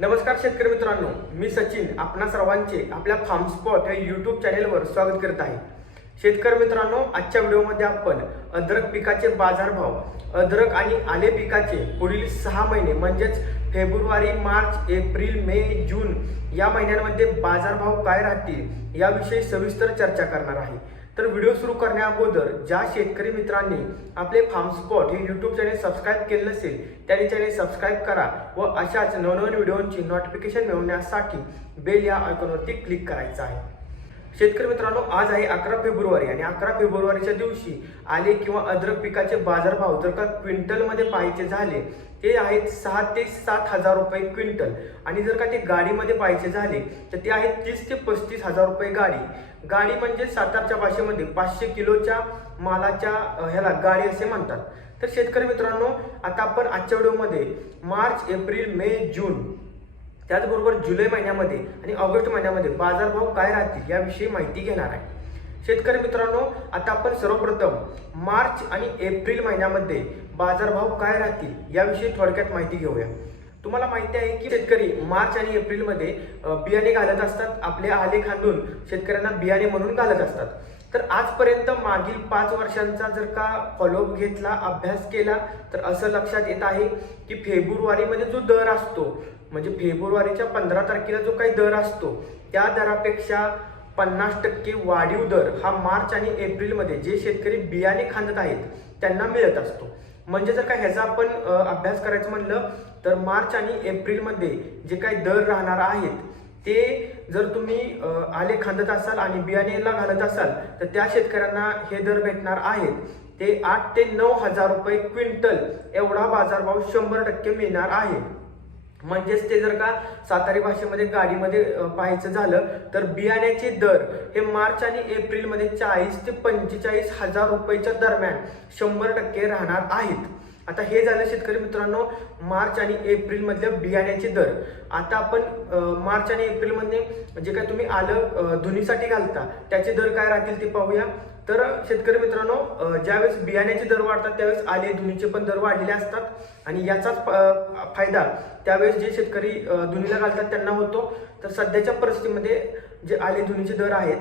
नमस्कार शेतकरी मित्रांनो मी सचिन आपणा सर्वांचे आपल्या फार्म स्पॉट या यूट्यूब चॅनेलवर स्वागत करत आहे. शेतकरी मित्रांनो आजच्या व्हिडिओमध्ये आपण अद्रक पिकाचे बाजारभाव अद्रक आणि आले पिकाचे पुढील सहा महिने म्हणजेच फेब्रुवारी मार्च एप्रिल मे जून या महिन्यांमध्ये बाजारभाव काय राहतील याविषयी सविस्तर चर्चा करणार आहे. तर व्हिडिओ सुरू करण्याअगोदर ज्या शेतकरी मित्रांनी आपले फार्म स्पॉट हे यूट्यूब चॅनेल सबस्क्राईब केले नसेल त्यांनी चॅनेल सबस्क्राईब करा व अशाच नवनवीन व्हिडिओंची नोटिफिकेशन मिळवण्यासाठी बेल या आयकॉनवरती क्लिक करायचं आहे. शेतकरी मित्रांनो आज आहे अकरा फेब्रुवारी आणि अकरा फेब्रुवारीच्या दिवशी आले किंवा अद्रक पिकाचे बाजारभाव जर का क्विंटलमध्ये पाहायचे झाले ते आहेत सहा ते सात हजार रुपये क्विंटल. आणि जर का ते गाडीमध्ये पाहायचे झाले तर ते आहेत तीस ते पस्तीस हजार रुपये गाडी. गाडी म्हणजे सातारच्या भाषेमध्ये पाचशे किलोच्या मालाच्या ह्याला गाडी असे म्हणतात. तर शेतकरी मित्रांनो आता आपण आजच्या व्हिडिओमध्ये मार्च एप्रिल मे जून त्याचबरोबर जुलै महिन्यामध्ये आणि ऑगस्ट महिन्यामध्ये बाजारभाव काय राहतील याविषयी माहिती घेणार आहे. शेतकरी मित्रांनो आता आपण सर्वप्रथम मार्च आणि एप्रिल महिन्यामध्ये बाजारभाव काय राहतील याविषयी थोडक्यात माहिती घेऊया. तुम्हाला माहिती आहे की शेतकरी मार्च आणि एप्रिलमध्ये बियाणे घालत असतात आपले आले खांदून शेतकऱ्यांना बियाणे म्हणून घालत असतात. तर आजपर्यंत मागील पाच वर्षांचा जर का फॉलोअप घेतला अभ्यास केला तर असं लक्षात येत आहे की फेब्रुवारीमध्ये जो दर असतो म्हणजे फेब्रुवारीच्या पंधरा तारखेला जो काही दर असतो त्या दरापेक्षा पन्नास टक्के वाढीव दर हा मार्च आणि एप्रिलमध्ये जे शेतकरी बियाणे खांदत आहेत त्यांना मिळत असतो. म्हणजे जर का ह्याचा आपण अभ्यास करायचं म्हणलं तर मार्च आणि एप्रिलमध्ये जे काही दर राहणार आहेत ते जर तुम्ही आले खांदत असाल आणि बियाणेला घालत असाल तर त्या शेतकऱ्यांना हे दर भेटणार आहेत. ते आठ ते नऊ हजार रुपये क्विंटल एवढा बाजारभाव शंभर टक्के मिळणार आहे. म्हणजेच ते जर का सातारी भाषेमध्ये गाडीमध्ये पाहायचं झालं तर बियाण्याचे दर हे मार्च आणि एप्रिलमध्ये चाळीस ते पंचेचाळीस हजार रुपयेच्या दरम्यान शंभर टक्के राहणार आहेत. आता हे झालं शेतकरी मित्रांनो मार्च आणि एप्रिल मधल्या बियाण्याचे दर. आता आपण मार्च आणि एप्रिलमध्ये जे काय तुम्ही आलं धुनीसाठी घालता त्याचे दर काय राहतील ते पाहूया. तर शेतकरी मित्रांनो ज्यावेळेस बियाण्याचे दर वाढतात त्यावेळेस आले धुनीचे पण दर वाढलेले असतात. आणि याचाच फायदा त्यावेळेस जे शेतकरी धुनीला घालतात त्यांना होतो. तर सध्याच्या परिस्थितीमध्ये जे आले धुनीचे दर आहेत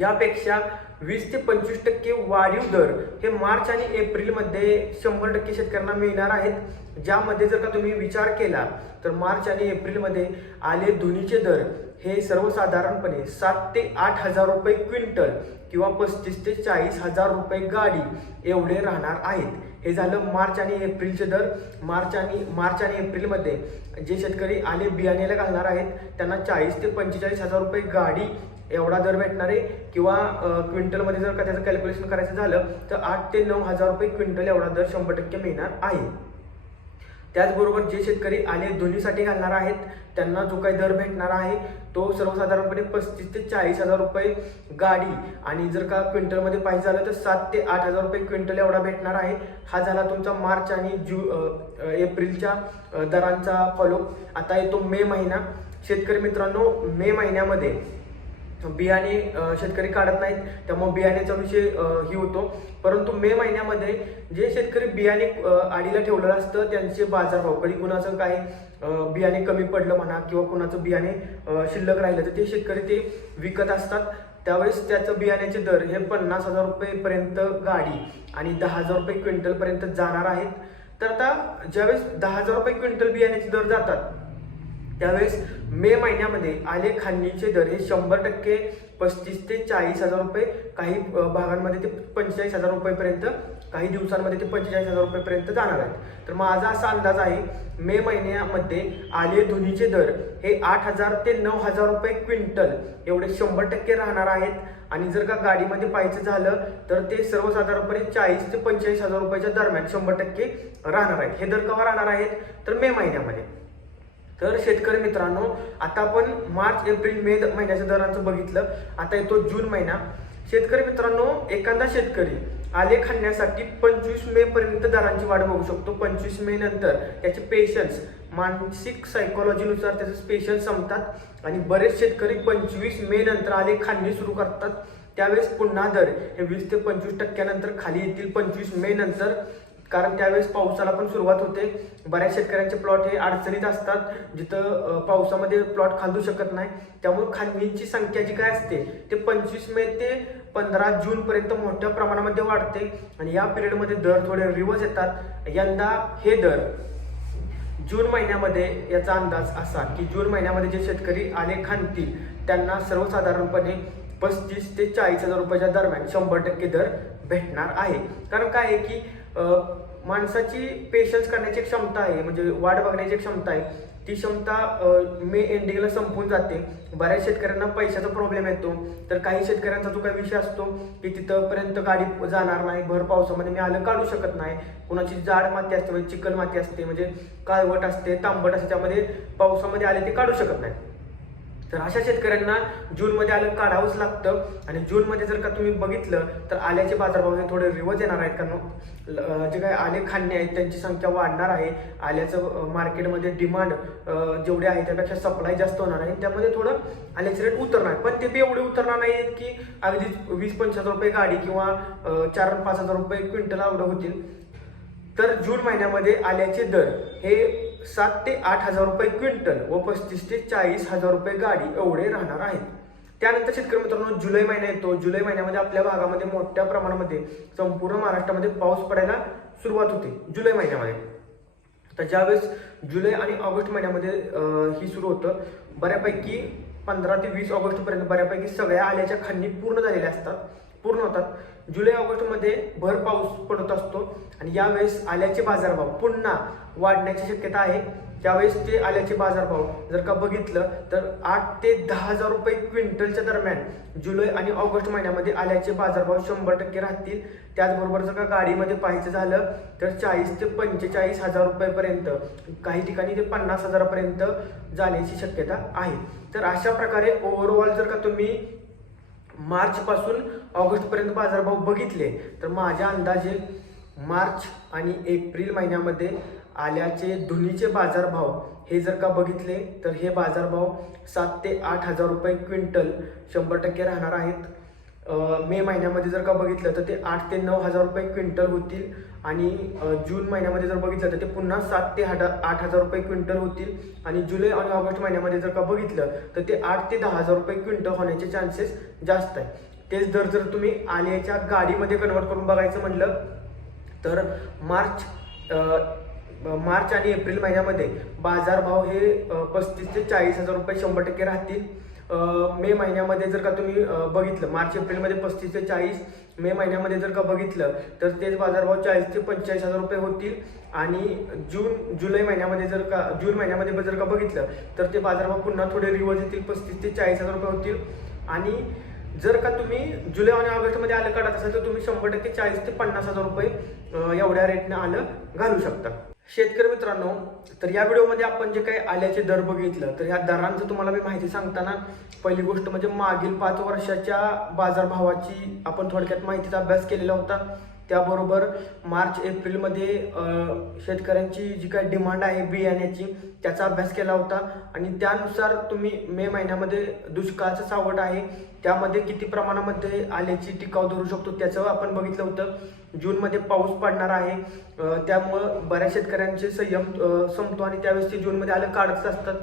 यापेक्षा वीस ते पंचवीस टक्के वाढीव दर हे मार्च आणि एप्रिलमध्ये शंभर टक्के शेतकऱ्यांना मिळणार आहेत. ज्यामध्ये जर का तुम्ही विचार केला तर मार्च आणि एप्रिलमध्ये आले धुनीचे दर हे सर्वसाधारणपणे सात ते आठ हजार रुपये क्विंटल किंवा पस्तीस ते चाळीस हजार रुपये गाडी एवढे राहणार आहेत. हे झालं मार्च आणि एप्रिलचे दर. मार्च आणि मार्च आणि एप्रिलमध्ये जे शेतकरी आले बियाणेला घालणार आहेत त्यांना चाळीस ते पंचेचाळीस हजार रुपये गाडी एवढा दर भेटणार आहे किंवा क्विंटलमध्ये जर का त्याचं कॅल्क्युलेशन करायचं झालं तर आठ ते नऊ हजार रुपये क्विंटल एवढा दर शंभर टक्के मिळणार आहे. त्याचबरोबर जे शेतकरी आले दोन्हीसाठी घालणार आहेत त्यांना जो काही दर भेटणार आहे तो सर्वसाधारणपणे पस्तीस ते चाळीस हजार रुपये गाडी. आणि जर का क्विंटलमध्ये पाहिजे झालं तर सात ते आठ हजार रुपये क्विंटल एवढा भेटणार आहे. हा झाला तुमचा मार्च आणि जू एप्रिलच्या दरांचा फॉलो आता येतो मे महिना. शेतकरी मित्रांनो मे महिन्यामध्ये बियाणे शेतकरी काढत नाहीत. त्यामुळे बियाण्याचा विषय ही होतो. परंतु मे महिन्यामध्ये जे शेतकरी बियाणे आडीला ठेवलेलं असतं त्यांचे बाजारभाव कधी कुणाचं काय बियाणे कमी पडलं म्हणा किंवा कुणाचं बियाणे शिल्लक राहिलं तर ते शेतकरी ते विकत असतात. त्यावेळेस त्याचं बियाण्याचे दर हे पन्नास हजार रुपयेपर्यंत गाडी आणि दहा हजार रुपये क्विंटलपर्यंत जाणार आहेत. तर आता ज्यावेळेस दहा हजार रुपये क्विंटल बियाण्याचे दर जातात त्यावेळेस मे महिन्यामध्ये आले खांडणीचे दर हे शंभर टक्के पस्तीस ते चाळीस हजार रुपये. काही भागांमध्ये ते पंचेचाळीस हजार रुपयेपर्यंत काही दिवसांमध्ये ते पंचेचाळीस हजार रुपयेपर्यंत जाणार आहेत. तर माझा असा अंदाज आहे मे महिन्यामध्ये आले धुनीचे दर हे आठ हजार ते नऊ हजार रुपये क्विंटल. एवढे शंभर टक्के राहणार आहेत. आणि जर का गाडीमध्ये पाहायचं झालं तर ते सर्वसाधारणपणे चाळीस ते पंचेचाळीस हजार रुपयाच्या दरम्यान शंभर टक्के राहणार आहेत. हे दर केव्हा राहणार आहेत? तर मे महिन्यामध्ये. तर शेतकरी मित्रांनो आता आपण मार्च एप्रिल मे द- महिन्याच्या दरांचं बघितलं. आता येतो जून महिना. शेतकरी मित्रांनो एखादा शेतकरी आले खाण्यासाठी पंचवीस मे पर्यंत दरांची वाढ बघू शकतो. पंचवीस मे नंतर त्याचे पेशन्स मानसिक सायकोलॉजीनुसार त्याचे पेशन्स संपतात. आणि बरेच शेतकरी पंचवीस मे नंतर आले खांदणी सुरू करतात. त्यावेळेस पुन्हा दर हे वीस ते पंचवीस टक्क्यानंतर खाली येतील. पंचवीस मे नंतर कारण त्यावेळेस पावसाला पण सुरुवात होते. बऱ्याच शेतकऱ्यांचे प्लॉट हे अडचणीत असतात. जिथं पावसामध्ये प्लॉट खांदू शकत नाही. त्यामुळे खांदणीची संख्या जी काय असते ते पंचवीस मे ते पंधरा जूनपर्यंत मोठ्या प्रमाणामध्ये वाढते. आणि या पिरियडमध्ये दर थोडे रिवर्स येतात. यंदा हे दर जून महिन्यामध्ये याचा अंदाज असा की जून महिन्यामध्ये जे शेतकरी आले खांदतील त्यांना सर्वसाधारणपणे पस्तीस ते चाळीस हजार रुपयाच्या दरम्यान शंभर टक्के दर भेटणार आहे. कारण काय आहे की माणसाची पेशन्स करण्याची एक क्षमता आहे. म्हणजे वाट बघण्याची एक क्षमता आहे. ती क्षमता मे एंडिंगला संपून जाते. बऱ्याच शेतकऱ्यांना पैशाचा प्रॉब्लेम येतो. तर काही शेतकऱ्यांचा जो काही विषय असतो की तिथंपर्यंत गाडी जाणार नाही भर पावसामध्ये मी आलं काढू शकत नाही. कुणाची जाड माती असते म्हणजे चिकन माती असते म्हणजे काळवट असते तांबट असते त्यामध्ये पावसामध्ये आले ते काढू शकत नाही. तर अशा शेतकऱ्यांना जूनमध्ये आलं काढावंच लागतं? आणि जूनमध्ये जर का तुम्ही बघितलं तर आल्याचे बाजारभाव हे थोडे रिवर्स येणार आहेत कारण जे काही आले खाणे आहेत त्यांची संख्या वाढणार आहे. आल्याचं मार्केटमध्ये डिमांड जेवढे आहे त्यापेक्षा सप्लाय जास्त होणार आहे. त्यामध्ये थोडं आल्याचे रेट उतरणार पण ते बी एवढे उतरणार नाही आहेत की अगदी वीस पंचवीस हजार रुपये गाडी किंवा चार पाच हजार रुपये क्विंटल आवडं होतील. तर जून महिन्यामध्ये आल्याचे दर हे सात ते आठ हजार रुपये क्विंटल व पस्तीस ते चाळीस हजार रुपये गाडी एवढे राहणार आहेत. त्यानंतर शेतकरी मित्रांनो जुलै महिना येतो. जुलै महिन्यामध्ये आपल्या भागामध्ये मोठ्या प्रमाणामध्ये संपूर्ण महाराष्ट्रामध्ये पाऊस पडायला सुरुवात होते जुलै महिन्यामध्ये. तर ज्यावेळेस जुलै आणि ऑगस्ट महिन्यामध्ये ही सुरू होतं बऱ्यापैकी पंधरा ते वीस ऑगस्टपर्यंत बऱ्यापैकी सगळ्या आल्याच्या खंडी पूर्ण झालेल्या असतात. पूर्ण होतात. जुलै ऑगस्टमध्ये भर पाऊस पडत असतो आणि यावेळेस आल्याचे बाजारभाव पुन्हा वाढण्याची शक्यता आहे. त्यावेळेस ते आल्याचे बाजारभाव जर का बघितलं तर आठ ते दहा हजार रुपये क्विंटलच्या दरम्यान जुलै आणि ऑगस्ट महिन्यामध्ये आल्याचे बाजारभाव शंभर टक्के राहतील. त्याचबरोबर जर का गाडीमध्ये पाहायचं झालं तर चाळीस ते पंचेचाळीस हजार रुपयेपर्यंत काही ठिकाणी ते पन्नास हजारापर्यंत जाण्याची शक्यता आहे. तर अशा प्रकारे ओव्हरऑल जर का तुम्ही मार्चपासून ऑगस्टपर्यंत बाजारभाव बघितले. तर माझ्या अंदाजे मार्च आणि एप्रिल महिन्यामध्ये आल्याचे धुनीचे बाजारभाव हे जर का बघितले तर हे बाजारभाव सात ते आठ हजार रुपये क्विंटल शंभर टक्के राहणार आहेत. मे महिन्यामध्ये जर का बघितलं तर ते आठ ते नऊ हजार रुपये क्विंटल होतील आणि जून महिन्यामध्ये जर बघितलं तर ते पुन्हा सात ते हजार आठ हजार रुपये क्विंटल होतील आणि जुलै आणि ऑगस्ट महिन्यामध्ये जर का बघितलं तर ते आठ ते दहा हजार रुपये क्विंटल होण्याचे चान्सेस जास्त आहे तेच दर जर तुम्ही आल्याच्या गाडीमध्ये कन्वर्ट करून बघायचं म्हणलं तर मार्च मार्च आणि एप्रिल महिन्यामध्ये बाजारभाव हे पस्तीस ते चाळीस हजार रुपये शंभर टक्के राहतील. मे महिन्यामध्ये जर का तुम्ही बघितलं मार्च एप्रिलमध्ये पस्तीस ते चाळीस मे महिन्यामध्ये जर का बघितलं तर तेच बाजारभाव चाळीस ते पंचेचाळीस हजार रुपये होतील. आणि जून जुलै महिन्यामध्ये जर का जून महिन्यामध्ये जर का बघितलं तर ते बाजारभाव पुन्हा थोडे रिवर्स येतील पस्तीस ते चाळीस हजार रुपये होतील. आणि जर का तुम्ही जुलै आणि ऑगस्टमध्ये आलं काढत असाल तर तुम्ही शंभर टक्के चाळीस ते पन्नास हजार रुपये एवढ्या रेटनं आलं घालू शकता. शेतकरी मित्रांनो तर या व्हिडिओमध्ये आपण जे काही आल्याचे दर बघितलं तर या दरांचं तुम्हाला मी माहिती सांगताना पहिली गोष्ट म्हणजे मागील पाच वर्षाच्या बाजारभावाची आपण थोडक्यात माहितीचा अभ्यास केलेला होता. त्याबरोबर मार्च एप्रिलमध्ये शेतकऱ्यांची जी काही डिमांड आहे बियाण्याची त्याचा अभ्यास केला होता. आणि त्यानुसार तुम्ही मे महिन्यामध्ये दुष्काळाचं सावट आहे त्यामध्ये किती प्रमाणामध्ये आल्याची टिकाव धरू शकतो त्याचं आपण बघितलं होतं. जूनमध्ये पाऊस पडणार आहे त्यामुळं बऱ्याच शेतकऱ्यांचे संयम संपतो आणि त्यावेळेस ते जूनमध्ये आलं काढतच असतात.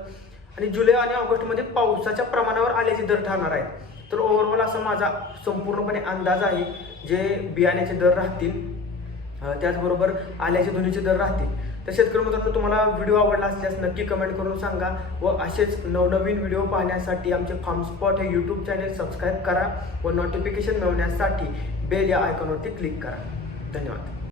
आणि जुलै आणि ऑगस्टमध्ये पावसाच्या प्रमाणावर आल्याचे दर ठरणार आहे. तर ओव्हरऑल असा माझा संपूर्णपणे अंदाज आहे. जे बियाण्याचे दर राहतील त्याचबरोबर आल्याचे धुनीचे दर राहतील. तर शेतकरी मित्रांनो तुम्हाला व्हिडिओ आवडला असल्यास नक्की कमेंट करून सांगा व असेच नवनवीन व्हिडिओ पाहण्यासाठी आमचे फार्मस्पॉट हे यूट्यूब चॅनेल सबस्क्राईब करा व नोटिफिकेशन मिळवण्यासाठी बेल या आयकॉनवरती क्लिक करा. धन्यवाद.